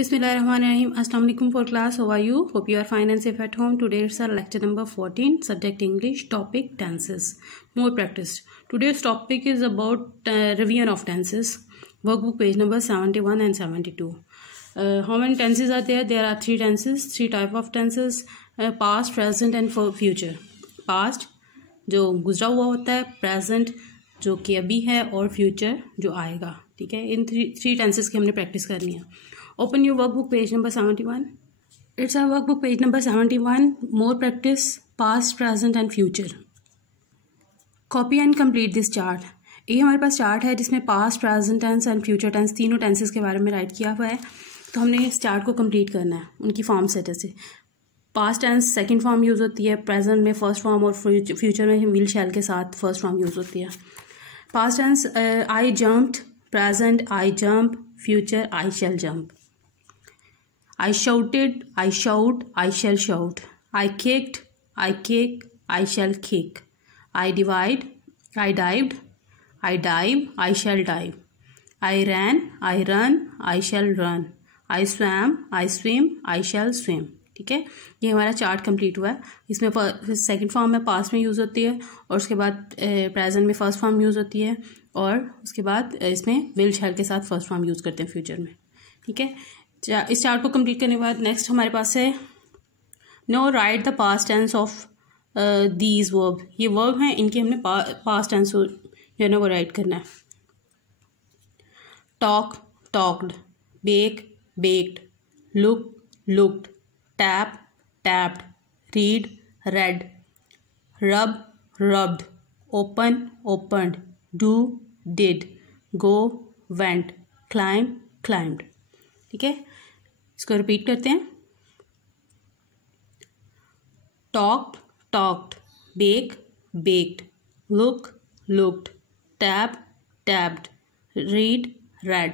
Bismillahirrahmanirrahim. Assalamu alaikum for class. How are you? Hope you are fine and safe at home. Today is our lecture number 14. Subject English. Topic tenses. More practice. Today's topic is about revision of tenses. Workbook page number 71 and 72. How many tenses are there? There are three tenses. Three type of tenses. Past, present and future. Past जो गुजरा हुआ होता है, present जो कि अभी है और फ्यूचर जो आएगा. ठीक है, इन थ्री टेंसेस की हमने प्रैक्टिस करनी है. Open your workbook page number 71. It's our workbook page number 71. More practice past, present and future. Copy and complete this chart. ये हमारे पास चार्ट है जिसमें past, present tense and future tense तीनों टेंसेस के बारे में राइट किया हुआ है. तो हमने इस चार्ट को कंप्लीट करना है उनकी फॉर्म सेट से. Past tense second form use होती है, प्रेजेंट में फर्स्ट फॉर्म और फ्यूचर में विल शैल के साथ फर्स्ट फॉर्म यूज़ होती है. Past tense I jumped, present I jump, future I shall jump. I shouted, I shout, I shall shout. I kicked, I kick, I shall kick. I divide, I dived, I dive, I shall dive. I ran, I run, I shell run. I swam, I swim, I shall swim. ठीक है, ये हमारा chart complete हुआ है. इसमें second form में past में use होती है और उसके बाद प्रेजेंट में फर्स्ट फॉर्म यूज़ होती है और उसके बाद इसमें विल शैल के साथ फर्स्ट फॉर्म यूज़ करते हैं फ्यूचर में. ठीक है, इस चार्ट को कंप्लीट करने के बाद नेक्स्ट हमारे पास है now write the past tense of these verb. ये वर्ब हैं, इनके हमने पास्ट टेंस जो है ना वो राइट करना है. Talk, talked. Bake, baked. Look, looked. Tap, tapped. Read, read. Rub, rubbed. Open, opened. Do, did. Go, went. Climb, climbed. ठीक है, इसको रिपीट करते हैं. Talked, talked. Bake, baked. Look, looked. Tap, tapped. Read, read.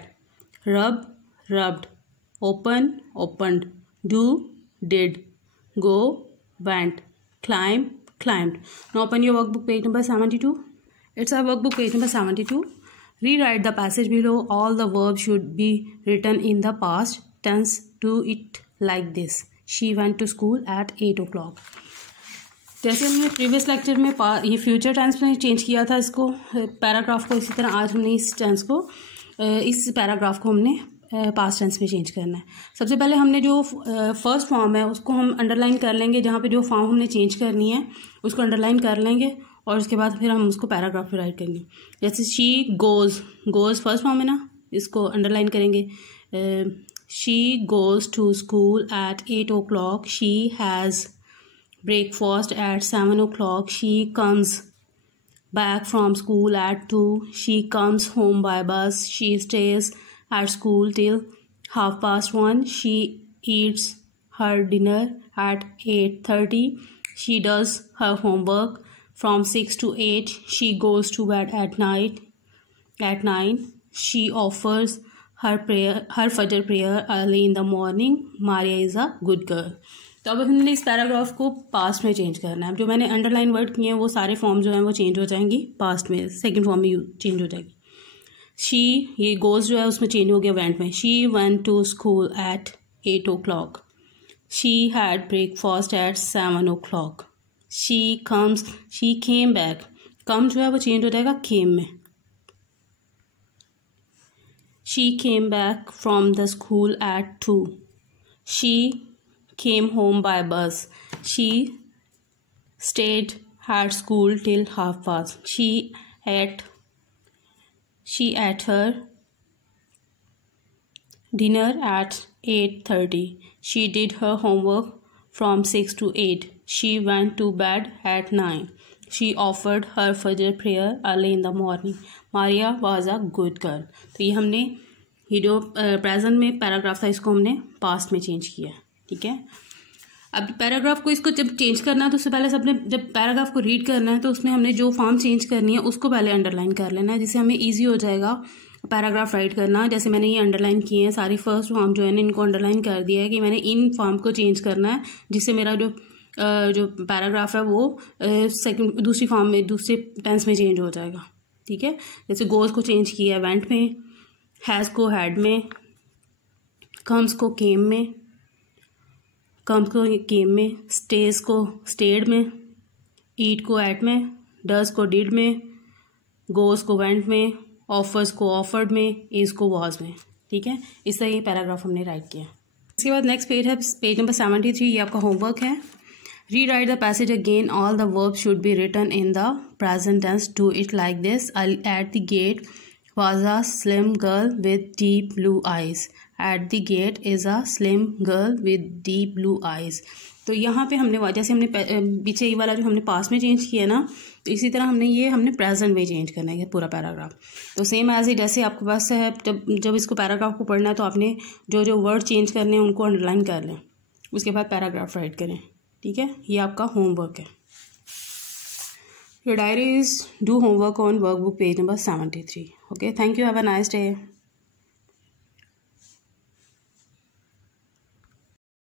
Rub, rubbed. Open, opened. Do, did. Go, went. Climb, climbed. Now open your workbook page number 72. It's our workbook page number 72. Rewrite the passage below. All the verbs should be written in the past tense. Do it like this. She went to school at 8 o'clock. जैसे हमने previous lecture में ये future tense में change किया था इसको paragraph को, इसी तरह आज हमने इस टेंस को इस पैराग्राफ को हमने पास्ट टेंस में चेंज करना है. सबसे पहले हमने जो फर्स्ट फॉर्म है उसको हम अंडरलाइन कर लेंगे. जहाँ पे जो फॉर्म हमने चेंज करनी है उसको अंडरलाइन कर लेंगे और उसके बाद फिर हम उसको पैराग्राफ में राइट करेंगे. जैसे she goes, goes first form है ना, इसको अंडरलाइन करेंगे. She goes to school at 8 o'clock. She has breakfast at 7 o'clock. She comes back from school at 2. She comes home by bus. She stays at school till 1:30. She eats her dinner at 8:30. She does her homework from 6 to 8. She goes to bed at night at 9. She offers her fajr prayer early in the morning. Maria is a good girl. तो अब हमने इस paragraph को past में change करना है. जो मैंने अंडरलाइन वर्ड किए हैं वो सारे फॉर्म जो हैं वो चेंज हो जाएंगी पास्ट में, सेकेंड फॉर्म में चेंज हो जाएगी. शी, ये गोज़ जो है उसमें चेंज हो गया वेंट में. She went to school at 8 o'clock. She had breakfast at 7 o'clock. She comes, she came back. Come जो है वो चेंज हो जाएगा केम में. She came back from the school at 2. She came home by bus. She stayed at school till 1:30. She ate her dinner at 8:30. She did her homework from 6 to 8. She went to bed at 9. She offered her fajr prayer early in the morning. Maria was a good girl. तो ये हमने ये जो present में paragraph था इसको हमने past में चेंज किया. ठीक है, अब पैराग्राफ को इसको जब चेंज करना है तो उससे पहले सबने जब पैराग्राफ को रीड करना है तो उसमें हमने जो फॉर्म चेंज करनी है उसको पहले अंडरलाइन कर लेना है, जिससे हमें इजी हो जाएगा पैराग्राफ राइट करना. जैसे मैंने ये अंडरलाइन किए हैं सारी फर्स्ट फॉर्म जो है ना इनको अंडरलाइन कर दिया है कि मैंने इन फॉर्म को चेंज करना है जिससे मेरा जो पैराग्राफ है वो सेकंड दूसरी फॉर्म में दूसरे टेंस में चेंज हो जाएगा. ठीक है, जैसे गोज़ को चेंज किया वेंट में, हैज़ को हैड में, कम्स को केम में, कम्स को केम में, स्टेज को स्टेड में, ईट को एट में, डज को डिड में, गोज को वेंट में, ऑफर्स को ऑफर्ड में, इज को वॉज में। ठीक है, इस तरह ये पैराग्राफ हमने राइट किया। इसके बाद नेक्स्ट पेज है पेज नंबर 73। ये आपका होमवर्क है। Rewrite the passage again, all the verbs should be written in the present tense, do it like this. At the gate was a slim girl with deep blue eyes. At the gate is a slim girl with deep blue eyes. तो यहाँ पे हमने जैसे हमने पीछे ये वाला जो हमने पास में चेंज किया ना, तो इसी तरह हमने प्रेजेंट में चेंज करना है पूरा पैराग्राफ। तो सेम एज इट, जैसे आपके पास है जब इसको पैराग्राफ को पढ़ना है तो आपने जो वर्ड चेंज करने हैं उनको अंडरलाइन कर लें, उसके बाद पैराग्राफ राइट करें। ठीक है, ये आपका होमवर्क है। Your diary is do homework on workbook page number 73. Okay, thank you. Have a nice day.